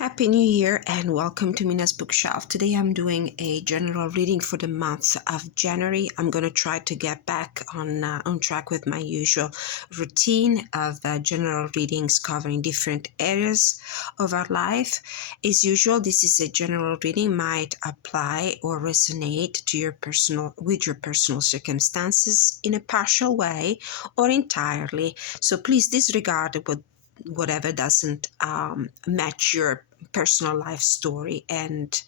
Happy New Year and welcome to Mina's Bookshelf. Today I'm doing a general reading for the month of January. I'm going to try to get back on track with my usual routine of general readings covering different areas of our life. As usual, this is a general reading, might apply or resonate to your personal circumstances in a partial way or entirely. So please disregard whatever doesn't match your personal life story, and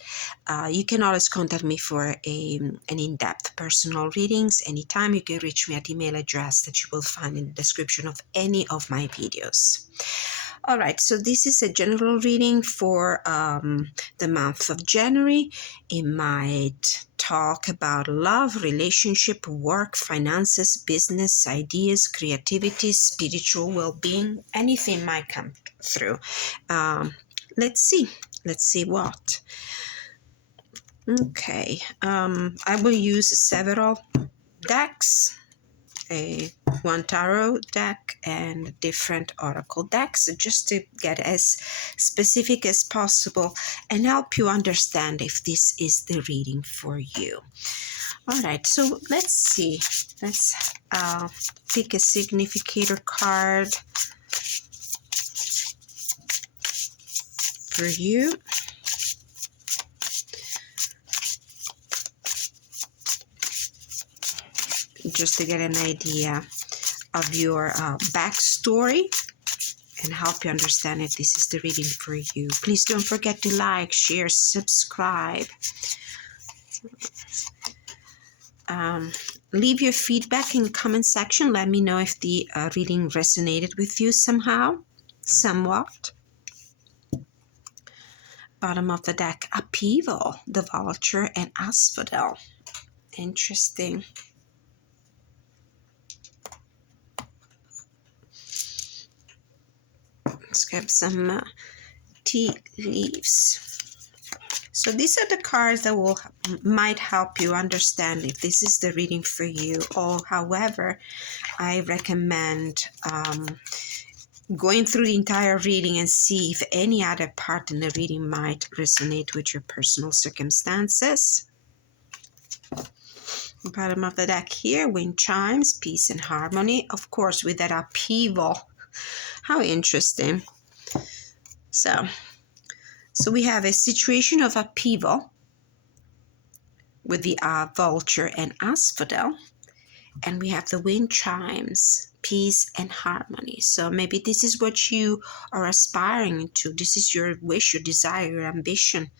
you can always contact me for an in-depth personal readings anytime. You can reach me at email address that you will find in the description of any of my videos. All right, so this is a general reading for the month of January. It might talk about love, relationship, work, finances, business, ideas, creativity, spiritual well-being. Anything might come through. Let's see what. Okay, I will use several decks, one tarot deck and different oracle decks, just to get as specific as possible and help you understand if this is the reading for you. All right, so let's see. Let's pick a significator card for you. Just to get an idea of your backstory and help you understand if this is the reading for you. Please don't forget to like, share, subscribe. Leave your feedback in the comment section. Let me know if the reading resonated with you somehow, somewhat. Bottom of the deck, upheaval, the vulture, and asphodel. Interesting. Let's grab some tea leaves. So these are the cards that might help you understand if this is the reading for you, or however, I recommend going through the entire reading and see if any other part in the reading might resonate with your personal circumstances. Bottom of the deck here, wind chimes, peace and harmony. Of course, with that upheaval. How interesting. So we have a situation of upheaval with the vulture and asphodel, and we have the wind chimes, peace and harmony. So maybe this is what you are aspiring to. This is your wish, your desire, your ambition,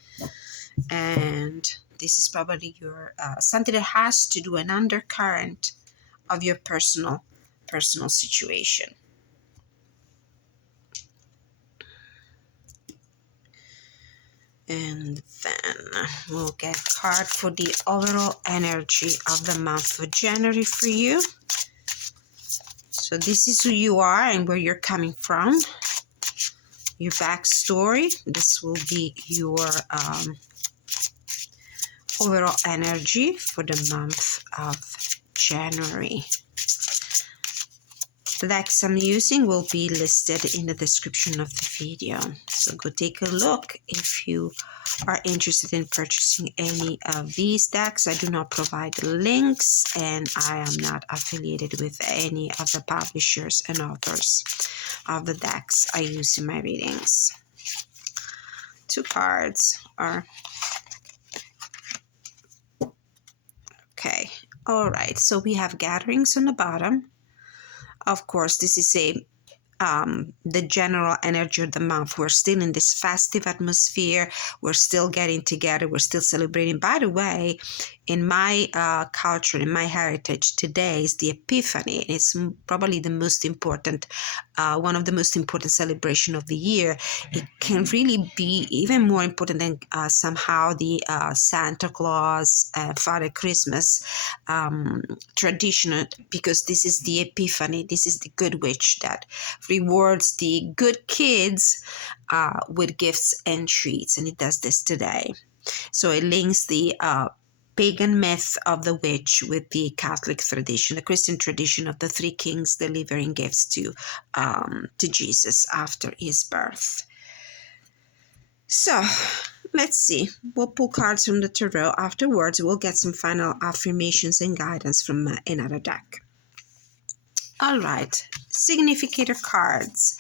and this is probably your something that has to do an undercurrent of your personal situation. And then we'll get a card for the overall energy of the month of January for you. So this is who you are and where you're coming from, your backstory. This will be your overall energy for the month of January. The decks I'm using will be listed in the description of the video. So go take a look if you are interested in purchasing any of these decks. I do not provide links, and I am not affiliated with any of the publishers and authors of the decks I use in my readings. Two cards are... Okay. All right. So we have gatherings on the bottom. Of course, this is the general energy of the month. We're still in this festive atmosphere. We're still getting together. We're still celebrating. By the way, in my culture, in my heritage, today is the Epiphany. It's probably the most important, one of the most important celebration of the year. It can really be even more important than somehow the Santa Claus, Father Christmas tradition, because this is the Epiphany. This is the good witch that rewards the good kids with gifts and treats, and it does this today. So it links the pagan myth of the witch with the Catholic tradition, the Christian tradition of the three kings delivering gifts to Jesus after his birth. So let's see. We'll pull cards from the tarot. Afterwards, we'll get some final affirmations and guidance from another deck. All right, significator cards.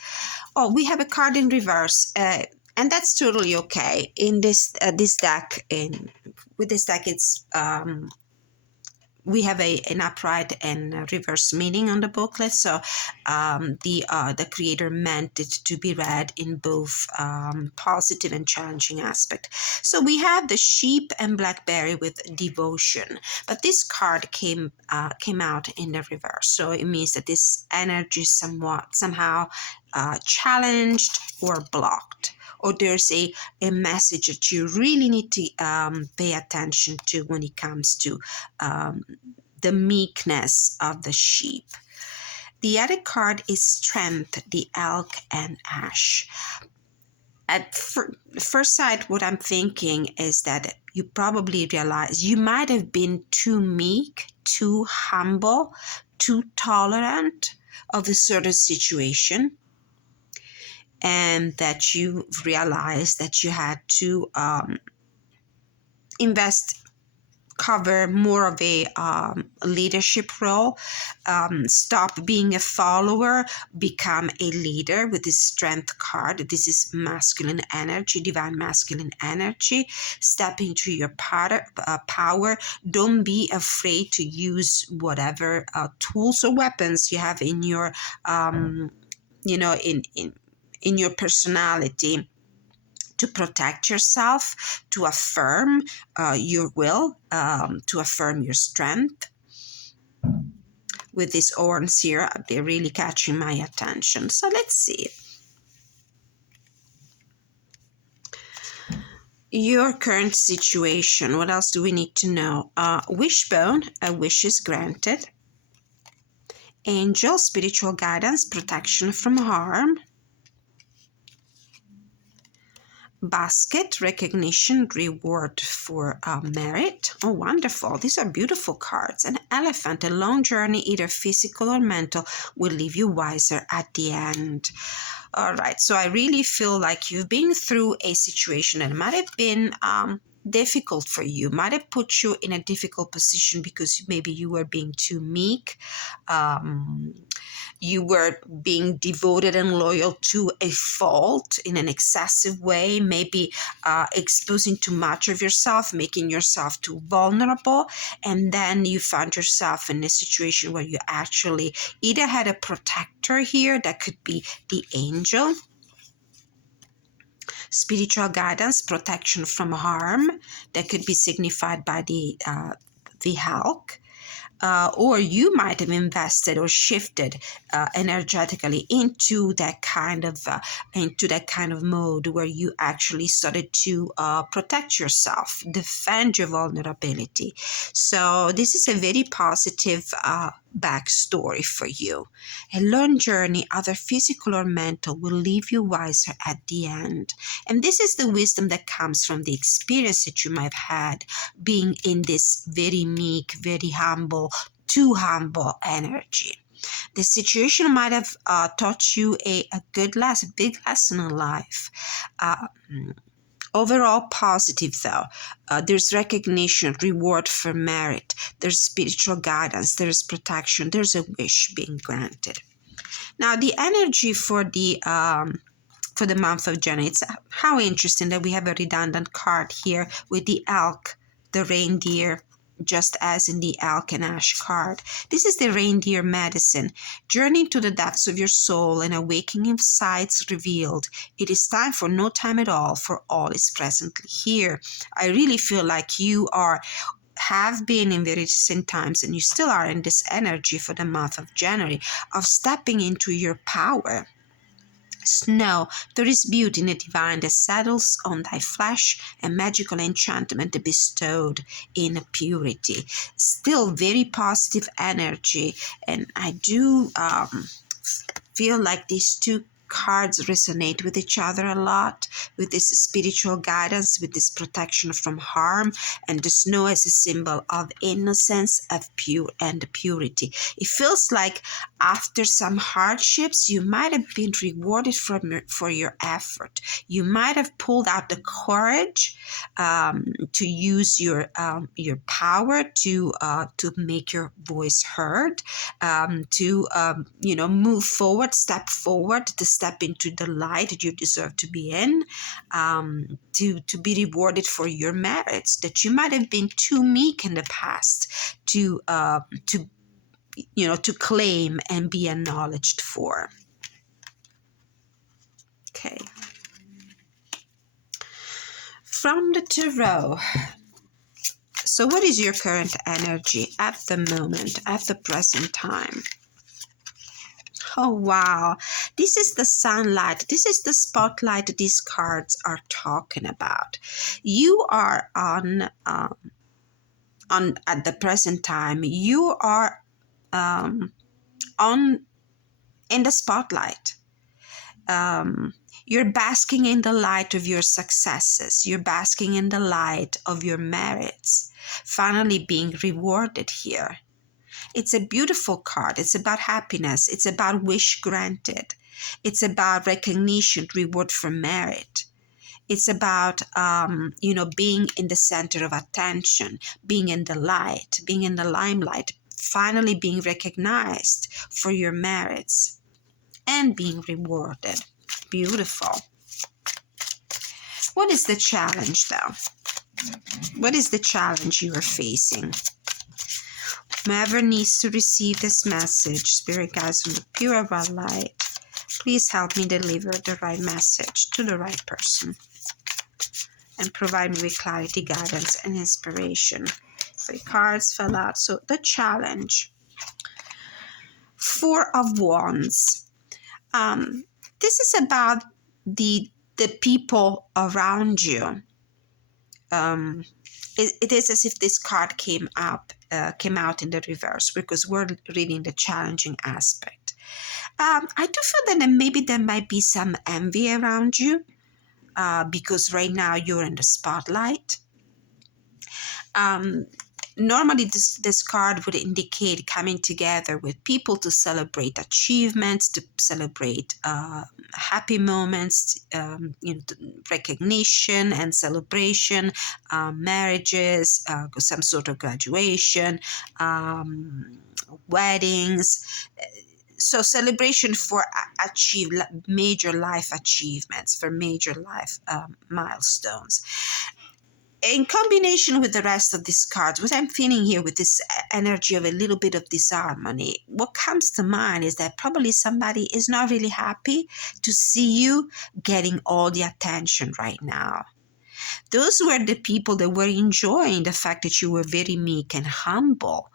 Oh, we have a card in reverse, and that's totally okay. In this deck, with this deck, it's we have an upright and a reverse meaning on the booklet, so the creator meant it to be read in both positive and challenging aspect. So we have the sheep and blackberry with devotion, but this card came out in the reverse, so it means that this energy somehow challenged or blocked, or there's a message that you really need to pay attention to when it comes to the meekness of the sheep. The other card is strength, the elk and ash. At first sight, what I'm thinking is that you probably realize you might have been too meek, too humble, too tolerant of a certain situation, and that you realized that you had to cover more of a leadership role, stop being a follower, become a leader with this strength card. This is masculine energy, divine masculine energy. Step into your power. Don't be afraid to use whatever tools or weapons you have in your in your personality to protect yourself, to affirm your will, to affirm your strength. With these horns here, they're really catching my attention. So let's see. Your current situation. What else do we need to know? Wishbone, a wish is granted. Angel, spiritual guidance, protection from harm. Basket, recognition, reward for merit. Oh, wonderful. These are beautiful cards. An elephant, a long journey, either physical or mental, will leave you wiser at the end. All right. So I really feel like you've been through a situation that might have been difficult for you, might have put you in a difficult position because maybe you were being too meek. You were being devoted and loyal to a fault in an excessive way, maybe exposing too much of yourself, making yourself too vulnerable. And then you found yourself in a situation where you actually either had a protector here, that could be the angel, spiritual guidance, protection from harm, that could be signified by the Hulk. Or you might have invested or shifted energetically into that kind of mode where you actually started to protect yourself, defend your vulnerability. So this is a very positive backstory for you. A learned journey, either physical or mental, will leave you wiser at the end. And this is the wisdom that comes from the experience that you might have had being in this very meek, very humble, too humble energy. The situation might have taught you a good lesson, a big lesson in life. Overall positive though. There's recognition, reward for merit. There's spiritual guidance. There's protection. There's a wish being granted. Now the energy for the month of January. It's how interesting that we have a redundant card here with the elk, the reindeer, just as in the elk and ash card. This is the reindeer medicine. Journey to the depths of your soul and awakening insights revealed. It is time for no time at all, for all is presently here. I really feel like you have been in very recent times, and you still are in this energy for the month of January, of stepping into your power. Snow, there is beauty in the divine that settles on thy flesh, and magical enchantment bestowed in purity. Still very positive energy, and I do feel like these two cards resonate with each other a lot, with this spiritual guidance, with this protection from harm, and the snow as a symbol of innocence, of purity. It feels like after some hardships, you might have been rewarded for your effort. You might have pulled out the courage to use your power to make your voice heard, to move forward, step forward, to step into the light that you deserve to be in, to be rewarded for your merits that you might have been too meek in the past to claim and be acknowledged for. Okay. From the tarot. So what is your current energy at the moment, at the present time? Oh, wow. This is the sunlight. This is the spotlight these cards are talking about. You are on at the present time, you are in the spotlight. You're basking in the light of your successes. You're basking in the light of your merits, finally being rewarded here. It's a beautiful card. It's about happiness. It's about wish granted. It's about recognition, reward for merit. It's about, being in the center of attention, being in the light, being in the limelight, finally being recognized for your merits and being rewarded. Beautiful. What is the challenge, though? What is the challenge you are facing? Whoever needs to receive this message, Spirit guides from the pure of our light, please help me deliver the right message to the right person and provide me with clarity, guidance, and inspiration. 3 cards fell out. So the challenge. 4 of Wands. This is about the people around you. It is as if this card came out in the reverse, because we're reading the challenging aspect. I do feel that maybe there might be some envy around you, because right now you're in the spotlight. Normally this card would indicate coming together with people to celebrate achievements, to celebrate happy moments, recognition and celebration, marriages, some sort of graduation, weddings. So celebration for major life achievements, for major life milestones. In combination with the rest of these cards, what I'm feeling here with this energy of a little bit of disharmony, what comes to mind is that probably somebody is not really happy to see you getting all the attention right now. Those were the people that were enjoying the fact that you were very meek and humble.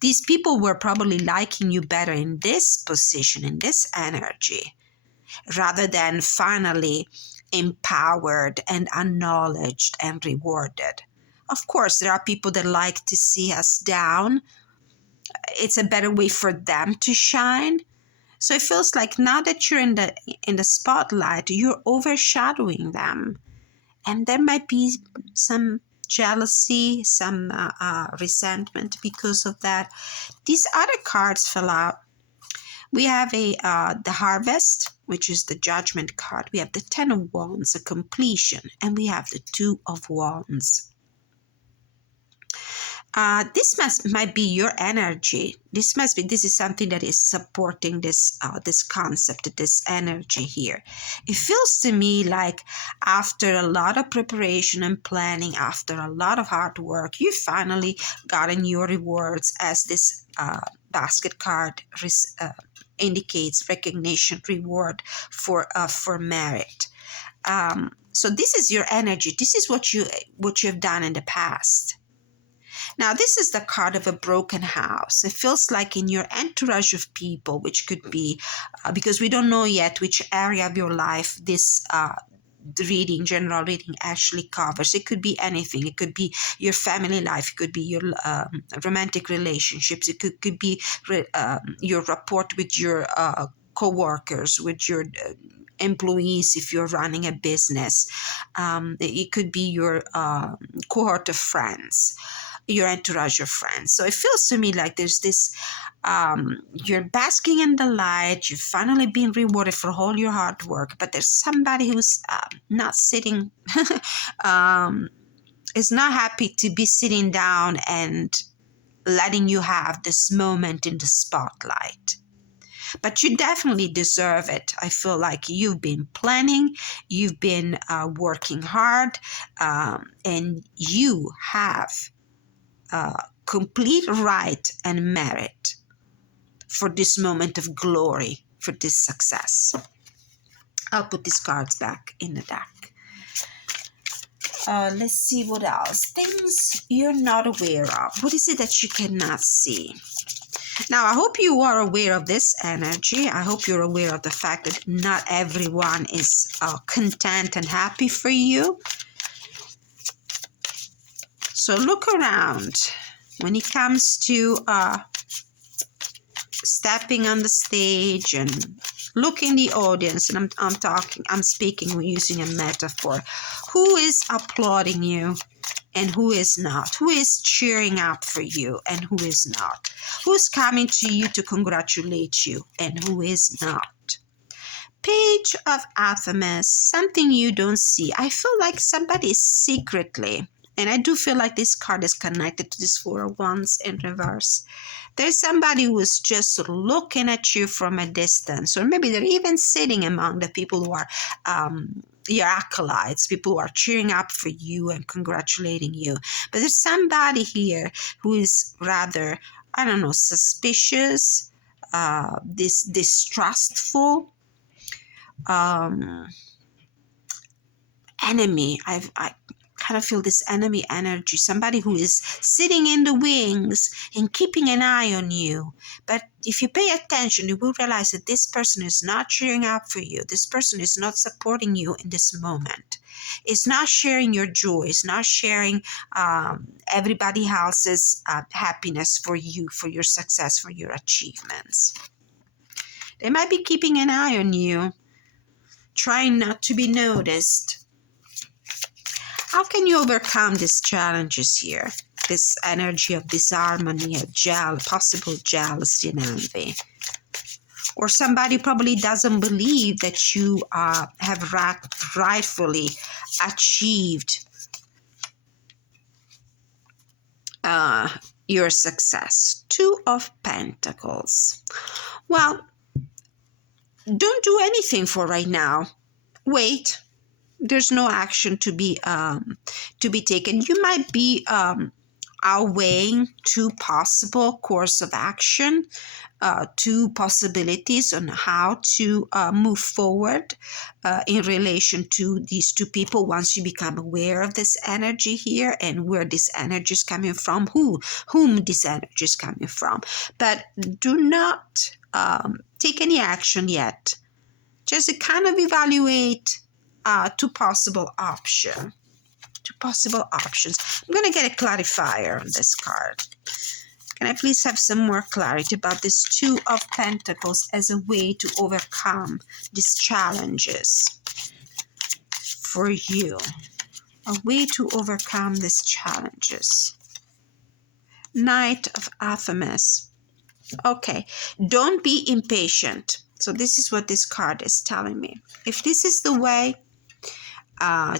These people were probably liking you better in this position, in this energy, rather than finally empowered and acknowledged and rewarded. Of course, there are people that like to see us down. It's a better way for them to shine. So it feels like now that you're in the spotlight, you're overshadowing them. And there might be some jealousy, some resentment because of that. These other cards fell out. We have the Harvest, which is the Judgment card. We have the 10 of Wands, a completion, and we have the 2 of Wands. This might be your energy. This is something that is supporting this concept, this energy here. It feels to me like after a lot of preparation and planning, after a lot of hard work, you finally gotten your rewards, as this basket card indicates recognition, reward for merit. So this is your energy. This is what you've done in the past. Now, this is the card of a broken house. It feels like in your entourage of people, which could be, because we don't know yet which area of your life this general reading actually covers. It could be anything. It could be your family life. It could be your romantic relationships. It could be your rapport with your co-workers, with your employees if you're running a business. It could be your cohort of friends, your entourage of friends. So it feels to me like there's this, you're basking in the light, you've finally been rewarded for all your hard work, but there's somebody who's not sitting, is not happy to be sitting down and letting you have this moment in the spotlight. But you definitely deserve it. I feel like you've been planning, you've been working hard, and you have complete right and merit for this moment of glory, for this success. I'll put these cards back in the deck. Let's see what else. Things you're not aware of. What is it that you cannot see? Now, I hope you are aware of this energy. I hope you're aware of the fact that not everyone is content and happy for you. So look around. When it comes to stepping on the stage and look in the audience, and I'm speaking using a metaphor. Who is applauding you and who is not? Who is cheering up for you and who is not? Who's coming to you to congratulate you and who is not? Page of Athamas, something you don't see. I feel like somebody is secretly, and I do feel like this card is connected to this Four of Wands in reverse. There's somebody who's just looking at you from a distance, or maybe they're even sitting among the people who are your acolytes, people who are cheering up for you and congratulating you. But there's somebody here who is rather, I don't know, suspicious, distrustful, enemy. I kind of feel this enemy energy, somebody who is sitting in the wings and keeping an eye on you. But if you pay attention, you will realize that this person is not cheering up for you. This person is not supporting you in this moment. It's not sharing your joy. It's not sharing everybody else's happiness for you, for your success, for your achievements. They might be keeping an eye on you, trying not to be noticed. How can you overcome these challenges here? This energy of disharmony, of possible jealousy and envy. Or somebody probably doesn't believe that you have rightfully achieved your success. Two of Pentacles. Well, don't do anything for right now. Wait. There's no action to be taken. You might be outweighing two possible course of action, two possibilities on how to move forward in relation to these two people once you become aware of this energy here and where this energy is coming from, whom this energy is coming from. But do not take any action yet. Just kind of evaluate two possible options. I'm going to get a clarifier on this card. Can I please have some more clarity about this Two of Pentacles as a way to overcome these challenges for you? A way to overcome these challenges. Knight of Athamas. Okay, don't be impatient. So this is what this card is telling me. If this is the way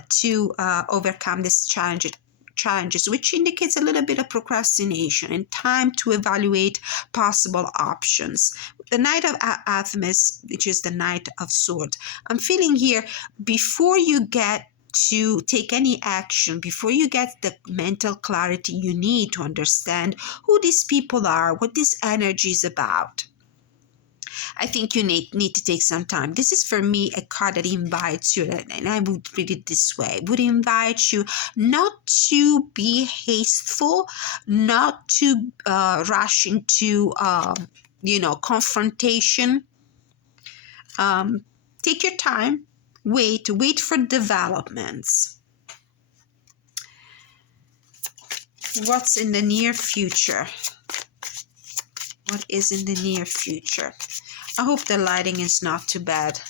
to overcome these challenges, which indicates a little bit of procrastination and time to evaluate possible options. The Knight of Athamas, which is the Knight of Swords. I'm feeling here, before you get to take any action, before you get the mental clarity you need to understand who these people are, what this energy is about, I think you need to take some time. This is for me a card that invites you, and I would read it this way, would invite you not to be hasteful, not to rush into, confrontation. Take your time, wait for developments. What's in the near future? What is in the near future? I hope the lighting is not too bad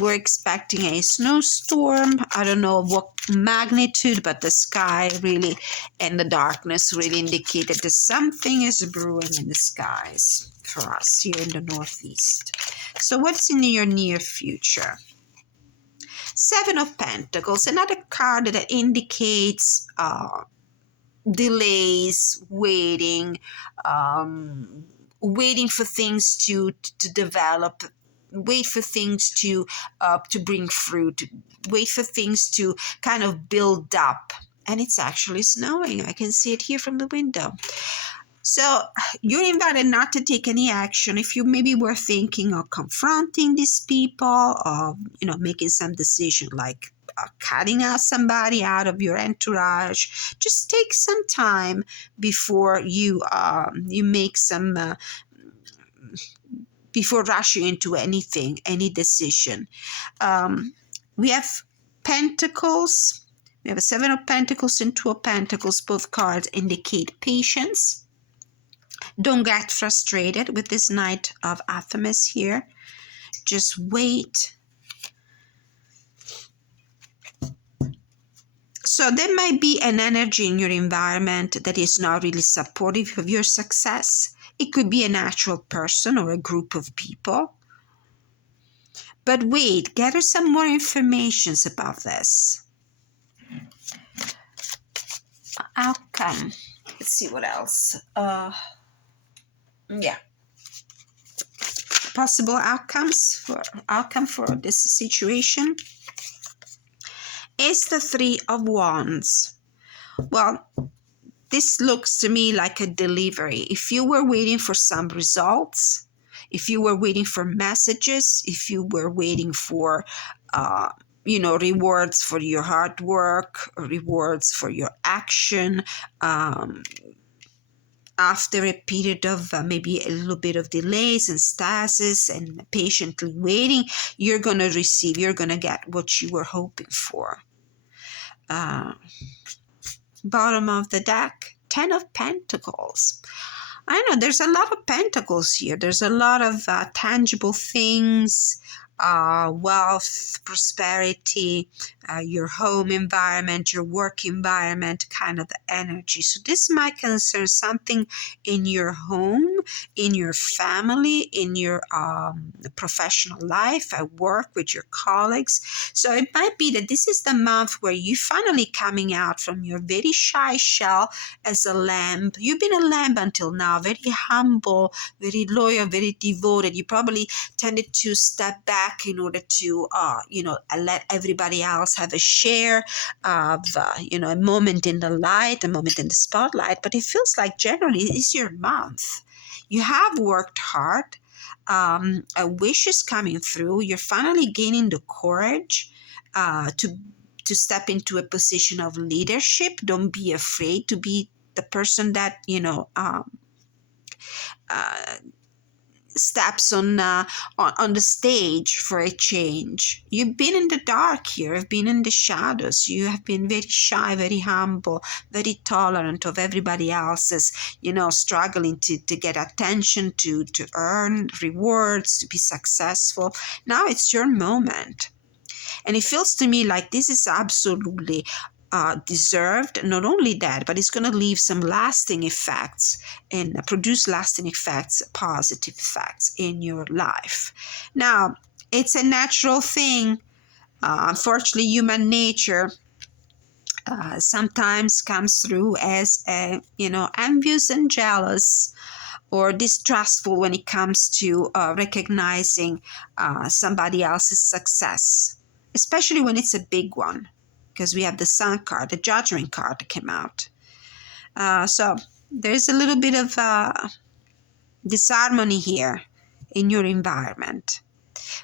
we're expecting a snowstorm. I don't know what magnitude, but the sky really and the darkness really indicate that something is brewing in the skies for us here in the Northeast. So what's in your near future? Seven of Pentacles, another card that indicates delays, waiting, waiting for things to develop, wait for things to bring fruit, wait for things to kind of build up. And it's actually snowing. I can see it here from the window. So you're invited not to take any action. If you maybe were thinking of confronting these people, or making some decision like cutting out somebody out of your entourage, just take some time before you make some before rushing into anything, any decision. We have Pentacles. We have a Seven of Pentacles and Two of Pentacles. Both cards indicate patience. Don't get frustrated with this Knight of Artemis here. Just wait. So there might be an energy in your environment that is not really supportive of your success. It could be a natural person or a group of people. But wait, gather some more information about this. Outcome. Let's see what else. Yeah. Possible outcome for this situation is the Three of Wands. Well, this looks to me like a delivery. If you were waiting for some results, if you were waiting for messages, if you were waiting for rewards for your hard work, rewards for your action, after a period of maybe a little bit of delays and stasis and patiently waiting, you're going to receive, you're going to get what you were hoping for. Bottom of the deck, Ten of Pentacles. I know there's a lot of pentacles here. There's a lot of tangible things, wealth, prosperity, your home environment, your work environment, kind of the energy. So this might concern something in your home, in your family, in your professional life, at work, with your colleagues. So it might be that this is the month where you're finally coming out from your very shy shell as a lamb. You've been a lamb until now, very humble, very loyal, very devoted. You probably tended to step back in order to, let everybody else have a share of, a moment in the light, a moment in the spotlight. But it feels like generally it's your month. You have worked hard. A wish is coming through. You're finally gaining the courage to step into a position of leadership. Don't be afraid to be the person that, steps on the stage for a change. You've been in the dark here. You've been in the shadows. You have been very shy, very humble, very tolerant of everybody else's, struggling to get attention, to earn rewards, to be successful. Now it's your moment. And it feels to me like this is absolutely deserved. Not only that, but it's going to leave some lasting effects and produce lasting effects, positive effects in your life. Now, it's a natural thing. Unfortunately, human nature sometimes comes through as envious and jealous or distrustful when it comes to recognizing somebody else's success, especially when it's a big one. Because we have the Sun card, the Judgment card that came out. So there's a little bit of disharmony here in your environment.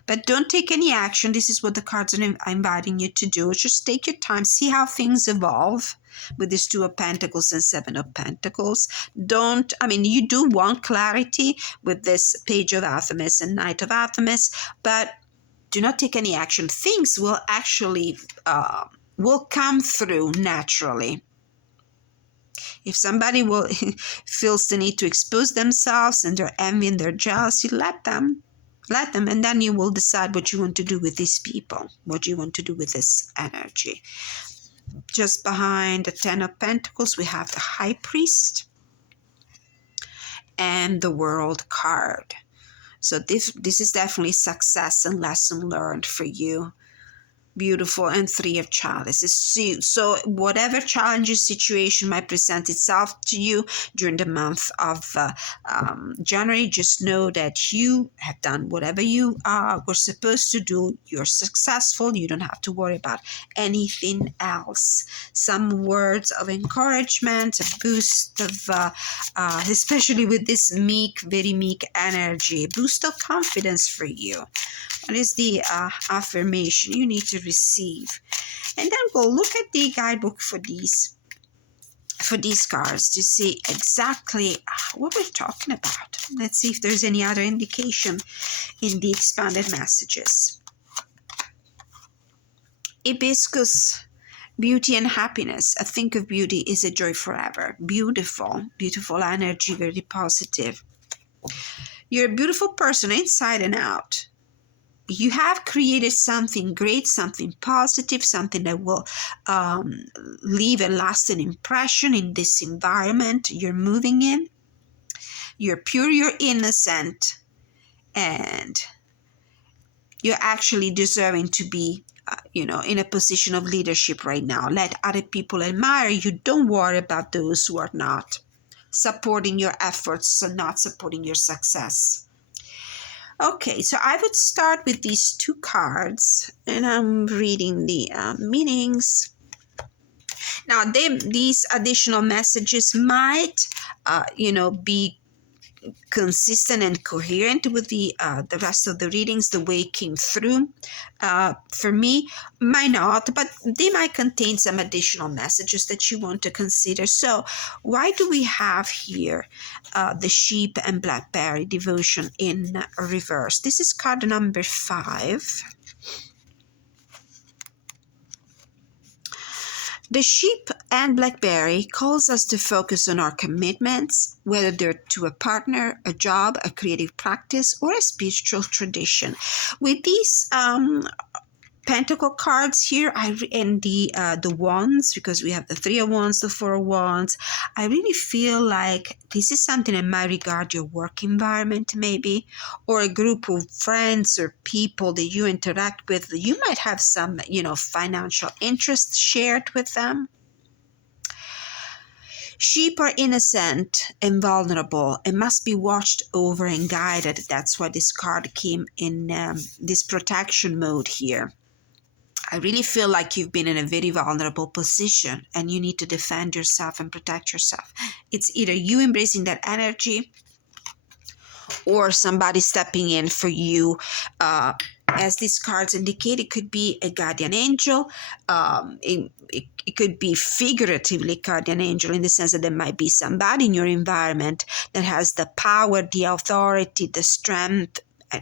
But don't take any action. This is what the cards are inviting you to do. Just take your time, see how things evolve with this Two of Pentacles and Seven of Pentacles. You do want clarity with this Page of Artemis and Knight of Artemis, but do not take any action. Things will actually will come through naturally. If somebody feels the need to expose themselves and their envy and their jealousy, let them. Let them, and then you will decide what you want to do with these people, what you want to do with this energy. Just behind the Ten of Pentacles, we have the High Priest and the World card. So this is definitely success and lesson learned for you. Beautiful. And Three of Chalices. So whatever challenging situation might present itself to you during the month of January, just know that you have done whatever you were supposed to do. You're successful. You don't have to worry about anything else. Some words of encouragement, a boost of especially with this meek, very meek energy, boost of confidence for you. What is the affirmation you need to receive? And then we'll look at the guidebook for these cards to see exactly what we're talking about. Let's see if there's any other indication in the expanded messages. Hibiscus, beauty and happiness. A think of beauty is a joy forever. Beautiful, beautiful energy, very positive. You're a beautiful person inside and out. You have created something great, something positive, something that will leave a lasting impression in this environment you're moving in. You're pure, you're innocent, and you're actually deserving to be, in a position of leadership right now. Let other people admire you. Don't worry about those who are not supporting your efforts and not supporting your success. Okay, so I would start with these two cards, and I'm reading the meanings. Now, these additional messages might, be consistent and coherent with the rest of the readings, the way it came through. For me, might not, but they might contain some additional messages that you want to consider. So why do we have here the sheep and blackberry devotion in reverse? This is card number 5. The sheep and blackberry calls us to focus on our commitments, whether they're to a partner, a job, a creative practice, or a spiritual tradition. With these pentacle cards here, and the wands, because we have the 3 of wands, the 4 of wands, I really feel like this is something that might regard your work environment maybe, or a group of friends or people that you interact with. You might have some, financial interest shared with them. Sheep are innocent and vulnerable and must be watched over and guided. That's why this card came in this protection mode here. I really feel like you've been in a very vulnerable position and you need to defend yourself and protect yourself. It's either you embracing that energy or somebody stepping in for you. As these cards indicate, it could be a guardian angel. It could be figuratively guardian angel in the sense that there might be somebody in your environment that has the power, the authority, the strength,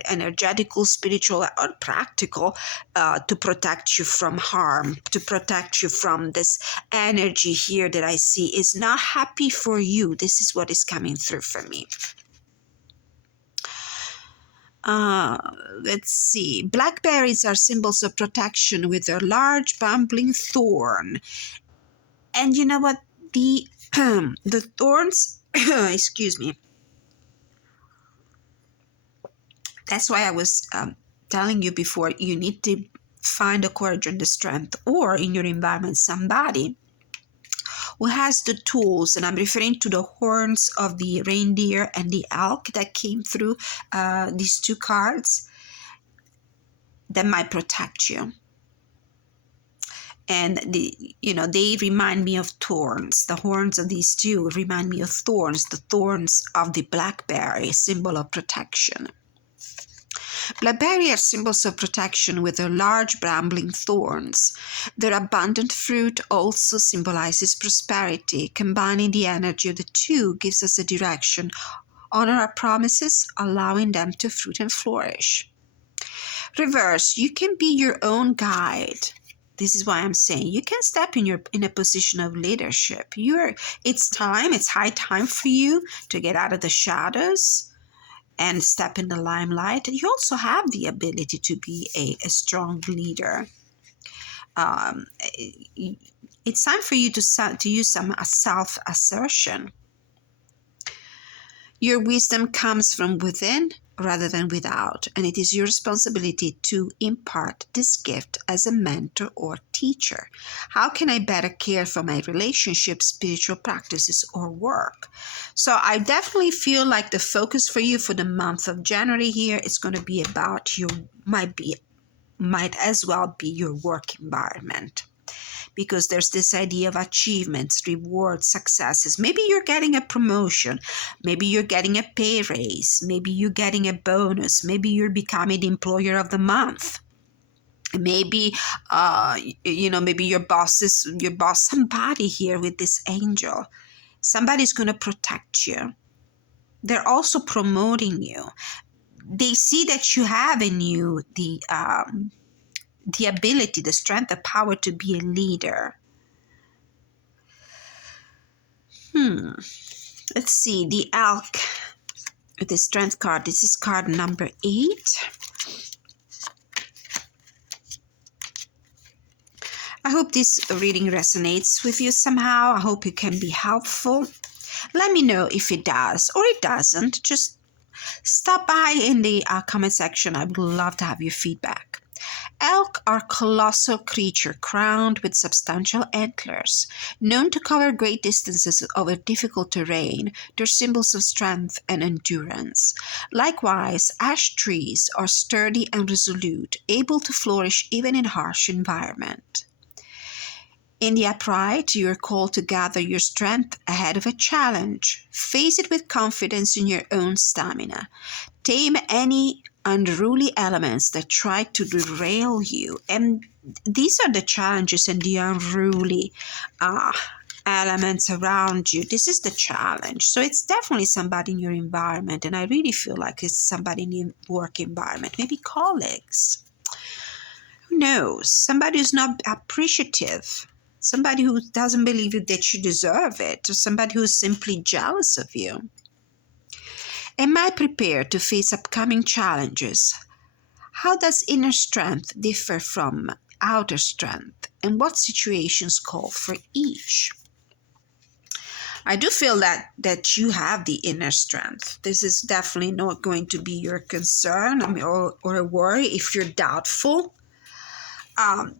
energetical, spiritual, or practical, to protect you from harm, to protect you from this energy here that I see is not happy for you. This is what is coming through for me. Let's see. Blackberries are symbols of protection with their large bumbling thorn. And you know what? The thorns, excuse me. That's why I was telling you before, you need to find the courage and the strength, or in your environment, somebody who has the tools, and I'm referring to the horns of the reindeer and the elk that came through these two cards, that might protect you. And they remind me of thorns. The horns of these two remind me of thorns, the thorns of the blackberry, symbol of protection. Blackberry are symbols of protection with their large brambling thorns. Their abundant fruit also symbolizes prosperity. Combining the energy of the two gives us a direction. Honor our promises, allowing them to fruit and flourish. Reverse, you can be your own guide. This is why I'm saying you can step in a position of leadership. It's high time for you to get out of the shadows and step in the limelight. You also have the ability to be a strong leader. It's time for you to use some self-assertion. Your wisdom comes from within rather than without, and it is your responsibility to impart this gift as a mentor or teacher. How can I better care for my relationships, spiritual practices, or work? So I definitely feel like the focus for you for the month of January here is going to be about might as well be your work environment. Because there's this idea of achievements, rewards, successes. Maybe you're getting a promotion. Maybe you're getting a pay raise. Maybe you're getting a bonus. Maybe you're becoming the employer of the month. Maybe, maybe your boss, somebody here with this angel. Somebody's going to protect you. They're also promoting you. They see that you have in you the ability, the strength, the power to be a leader. Let's see, the elk with the strength card. This is card number 8. I hope this reading resonates with you somehow. I hope it can be helpful. Let me know if it does or it doesn't. Just stop by in the comment section. I would love to have your feedback. Elk are colossal creatures crowned with substantial antlers. Known to cover great distances over difficult terrain, they're symbols of strength and endurance. Likewise, ash trees are sturdy and resolute, able to flourish even in harsh environment. In the upright, you are called to gather your strength ahead of a challenge. Face it with confidence in your own stamina. Tame any unruly elements that try to derail you. And these are the challenges and the unruly elements around you. This is the challenge. So it's definitely somebody in your environment. And I really feel like it's somebody in your work environment, maybe colleagues. Who knows? Somebody who's not appreciative. Somebody who doesn't believe that you deserve it. Or somebody who's simply jealous of you. Am I prepared to face upcoming challenges? How does inner strength differ from outer strength? And what situations call for each? I do feel that you have the inner strength. This is definitely not going to be your concern or a worry if you're doubtful.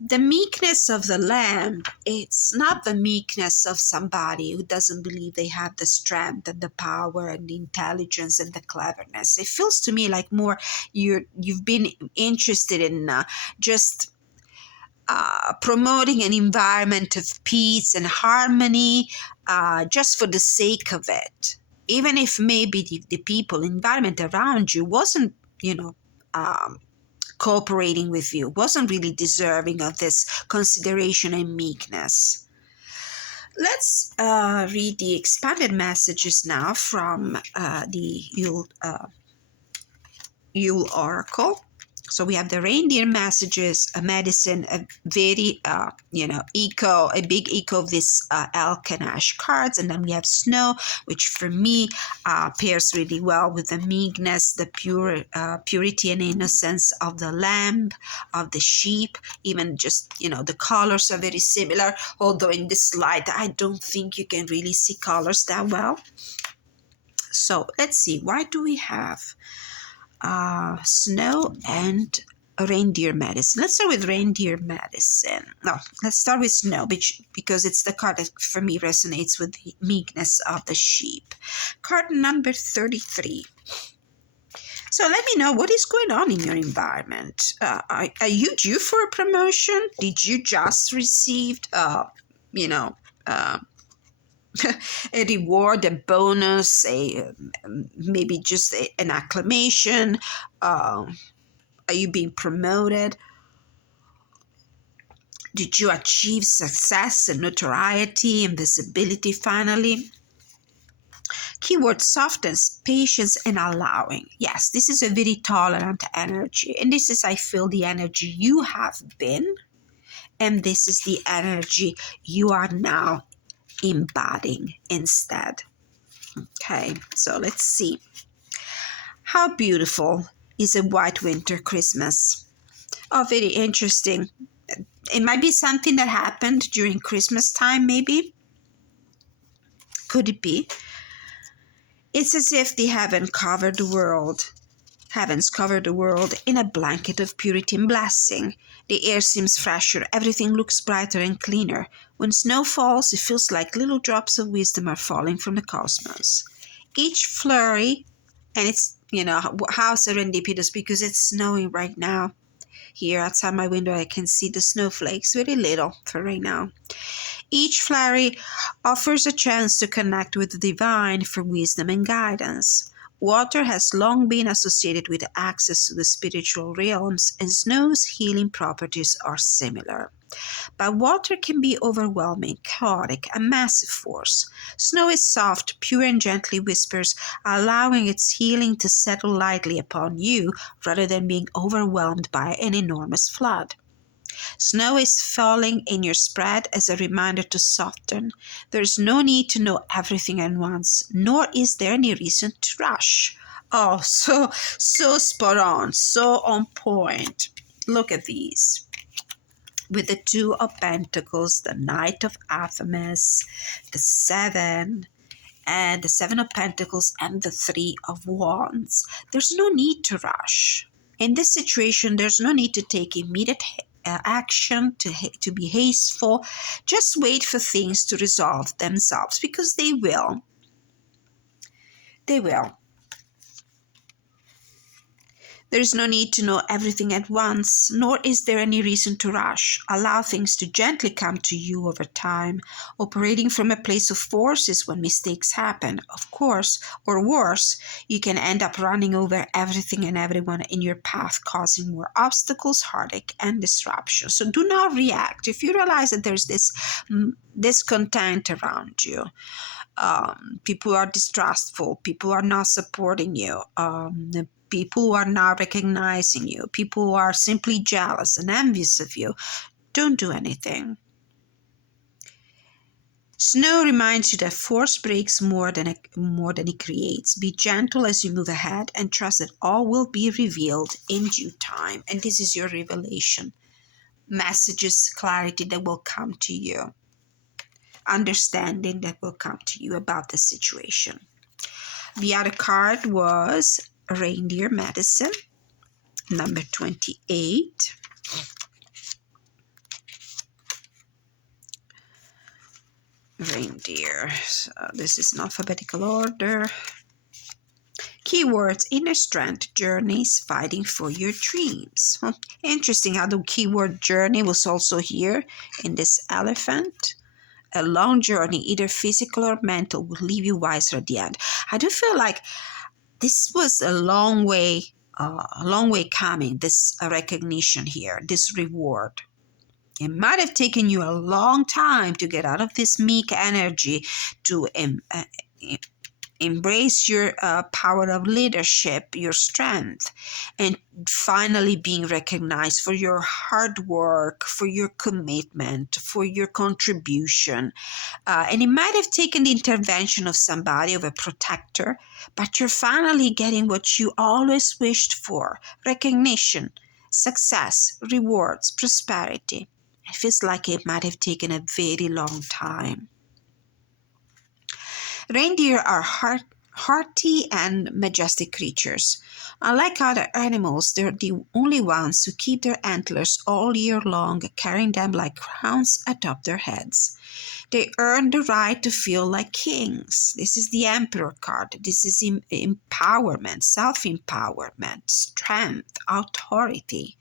The meekness of the lamb, it's not the meekness of somebody who doesn't believe they have the strength and the power and the intelligence and the cleverness. It feels to me like more you've been interested in just promoting an environment of peace and harmony just for the sake of it. Even if maybe the people, environment around you wasn't, cooperating with you, wasn't really deserving of this consideration and meekness. Let's read the expanded messages now from the Yule Oracle. So we have the reindeer messages, a medicine, a very, a big echo of this elk and ash cards. And then we have snow, which for me pairs really well with the meekness, the purity and innocence of the lamb, of the sheep. Even just, the colors are very similar. Although in this light, I don't think you can really see colors that well. So let's see, why do we have snow and reindeer medicine? Let's start with reindeer medicine. No, let's start with snow, because it's the card that for me resonates with the meekness of the sheep. Card number 33. So let me know what is going on in your environment. Are you due for a promotion? Did you just receive, a reward, a bonus, maybe just an acclamation? Are you being promoted? Did you achieve success and notoriety and visibility finally? Keyword softness, patience, and allowing. Yes, this is a very tolerant energy. And this is, I feel, the energy you have been. And this is the energy you are now embodying instead. Okay, so let's see. How beautiful is a white winter Christmas? Oh, very interesting. It might be something that happened during Christmas time, maybe. Could it be? It's as if the heavens cover the world in a blanket of purity and blessing. The air seems fresher, everything looks brighter and cleaner. When snow falls, it feels like little drops of wisdom are falling from the cosmos. Each flurry, and it's, how serendipitous because it's snowing right now. Here outside my window, I can see the snowflakes, very little for right now. Each flurry offers a chance to connect with the divine for wisdom and guidance. Water has long been associated with access to the spiritual realms, and snow's healing properties are similar. But water can be overwhelming, chaotic, a massive force. Snow is soft, pure, and gently whispers, allowing its healing to settle lightly upon you rather than being overwhelmed by an enormous flood. Snow is falling in your spread as a reminder to soften. There is no need to know everything at once, nor is there any reason to rush. Oh, so spot on, so on point. Look at these. With the Two of Pentacles, the Knight of Artemis, the Seven, and the Seven of Pentacles, and the Three of Wands. There's no need to rush. In this situation, there's no need to take immediate action, to be hasteful. Just wait for things to resolve themselves because they will. They will. There is no need to know everything at once, nor is there any reason to rush. Allow things to gently come to you over time. Operating from a place of force is when mistakes happen, of course, or worse, you can end up running over everything and everyone in your path, causing more obstacles, heartache, and disruption. So do not react. If you realize that there's this discontent around you, people are distrustful, people are not supporting you, people who are not recognizing you, people who are simply jealous and envious of you, don't do anything. Snow reminds you that force breaks more than it creates. Be gentle as you move ahead and trust that all will be revealed in due time. And this is your revelation. Messages, clarity that will come to you. Understanding that will come to you about the situation. The other card was Reindeer Medicine, number 28. Reindeer. So this is in alphabetical order. Keywords: inner strength, journeys, fighting for your dreams. Interesting how the keyword journey was also here in this elephant. A long journey, either physical or mental, will leave you wiser at the end. I do feel like this was a long way coming, this recognition here, this reward. It might have taken you a long time to get out of this meek energy, to embrace your power of leadership, your strength, and finally being recognized for your hard work, for your commitment, for your contribution. And it might have taken the intervention of somebody, of a protector, but you're finally getting what you always wished for: recognition, success, rewards, prosperity. It feels like it might have taken a very long time. Reindeer are hearty and majestic creatures. Unlike other animals, they're the only ones who keep their antlers all year long, carrying them like crowns atop their heads. They earn the right to feel like kings. This is the Emperor card. This is empowerment, self-empowerment, strength, authority.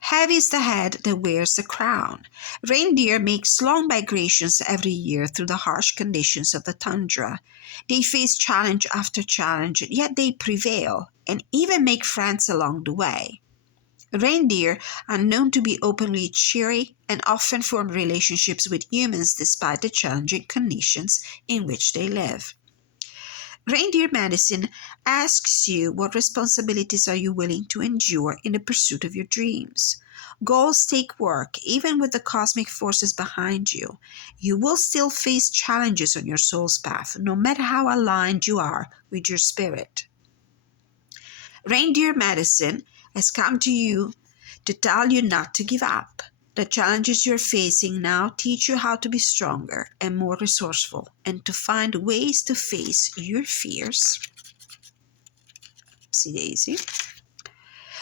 Heavy is the head that wears the crown. Reindeer makes long migrations every year through the harsh conditions of the tundra. They face challenge after challenge, yet they prevail and even make friends along the way. Reindeer are known to be openly cheery and often form relationships with humans despite the challenging conditions in which they live. Reindeer Medicine asks you, what responsibilities are you willing to endure in the pursuit of your dreams? Goals take work, even with the cosmic forces behind you. You will still face challenges on your soul's path, no matter how aligned you are with your spirit. Reindeer medicine has come to you to tell you not to give up. The challenges you're facing now teach you how to be stronger and more resourceful and to find ways to face your fears. See, Daisy?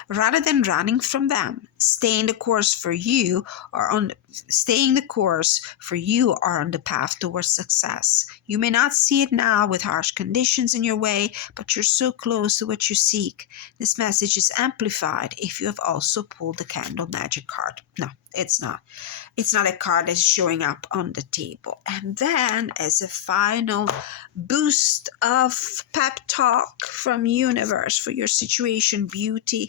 Rather than running from them. Staying the course for you or on the path towards success. You may not see it now with harsh conditions in your way, but you're so close to what you seek. This message is amplified if you have also pulled the candle magic card. No, it's not. It's not a card that's showing up on the table. And then as a final boost of pep talk from universe for your situation, beauty,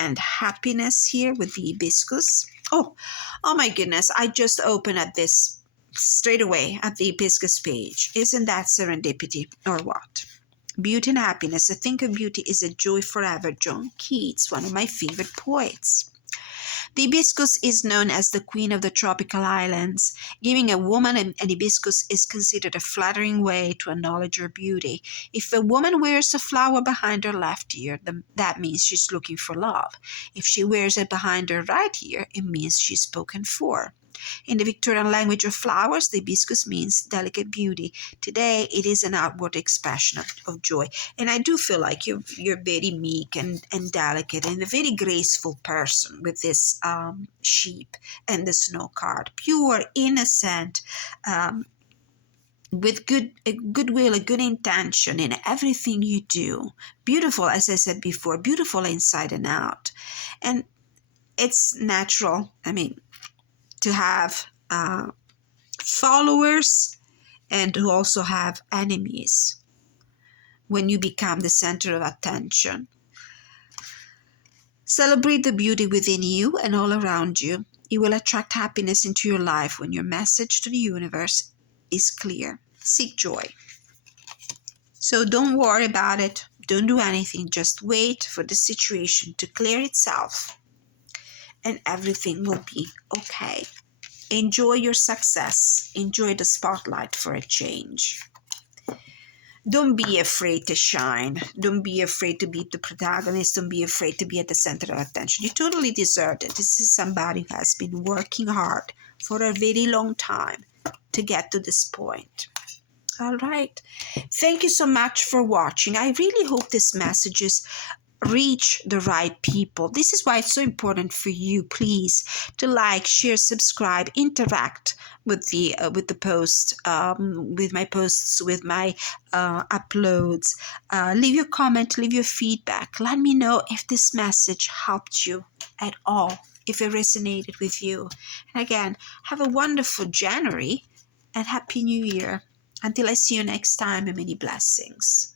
and happiness here with the hibiscus. Oh my goodness, I just opened at this straight away at the hibiscus page. Isn't that serendipity or what? Beauty and happiness. I think of beauty is a joy forever. John Keats, one of my favorite poets. The hibiscus is known as the queen of the tropical islands. Giving a woman an hibiscus is considered a flattering way to acknowledge her beauty. If a woman wears a flower behind her left ear, that means she's looking for love. If she wears it behind her right ear, it means she's spoken for. In the Victorian language of flowers, the hibiscus means delicate beauty. Today, it is an outward expression of joy. And I do feel like you're very meek and delicate and a very graceful person with this sheep and the snow card. Pure, innocent, with goodwill, a good intention in everything you do. Beautiful, as I said before, beautiful inside and out. And it's natural. To have followers and to also have enemies when you become the center of attention. Celebrate the beauty within you and all around you. You will attract happiness into your life when your message to the universe is clear. Seek joy. So don't worry about it. Don't do anything. Just wait for the situation to clear itself. And everything will be okay. Enjoy your success. Enjoy the spotlight for a change. Don't be afraid to shine. Don't be afraid to be the protagonist. Don't be afraid to be at the center of attention. You totally deserve it. This is somebody who has been working hard for a very long time to get to this point. All right. Thank you so much for watching. I really hope this messages reach the right people. This is why it's so important for you, please, to like, share, subscribe, interact with the post, with my posts, with my uploads. Leave your comment, leave your feedback. Let me know if this message helped you at all, if it resonated with you. And again, have a wonderful January and Happy New Year. Until I see you next time, and many blessings.